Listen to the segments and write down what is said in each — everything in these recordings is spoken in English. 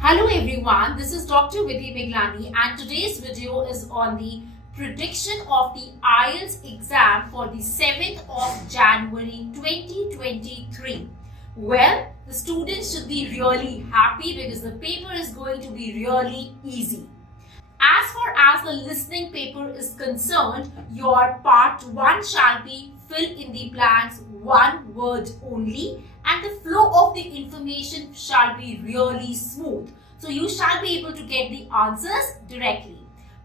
Hello everyone, this is Dr. Viddhi Miglani and today's video is on the prediction of the IELTS exam for the 7th of January 2023. Well, the students should be really happy because the paper is going to be really easy. As far as the listening paper is concerned, your part 1 shall be fill in the blanks one word only and the flow of the information shall be really smooth. So you shall be able to get the answers directly.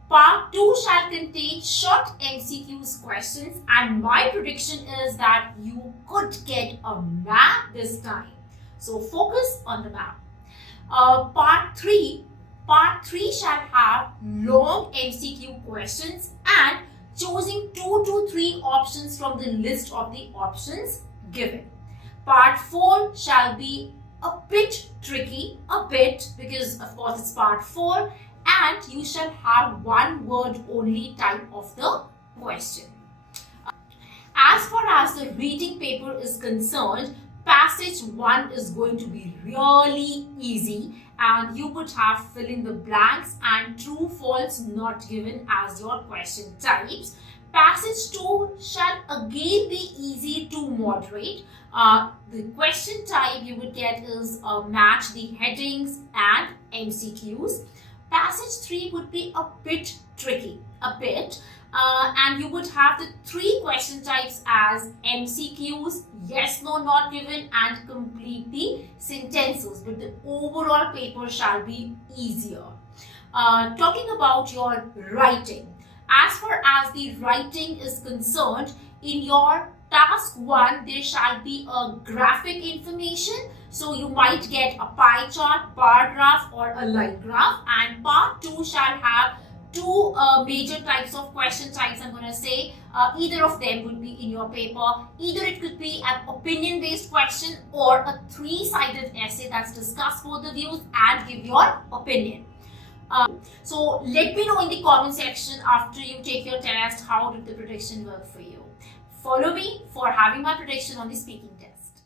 Part 2 shall contain short MCQs questions and my prediction is that you could get a map this time. So focus on the map. Part 3 shall have long MCQ questions and choosing 2 to 3 options from the list of the options given. Part 4 shall be a bit tricky, because of course it's part 4 and you shall have one word only type of the question. As far as the reading paper is concerned, passage 1 is going to be really easy and you would have fill in the blanks and true false not given as your question types. Passage 2 shall again be easy to moderate. The question type you would get is match the headings and MCQs. Passage 3 would be a bit tricky, and you would have the 3 question types as MCQs, yes, no, not given and complete the sentences, but the overall paper shall be easier. Talking about your writing. As far as the writing is concerned, in your task 1, there shall be a graphic information. So you might get a pie chart, bar graph or a line graph. And part 2 shall have 2 major types of question types. I'm going to say either of them would be in your paper. Either it could be an opinion based question or a 3-sided essay that's discuss both the views and give your opinion. So let me know in the comment section after you take your test how did the prediction work for you. Follow me for having my prediction on the speaking test.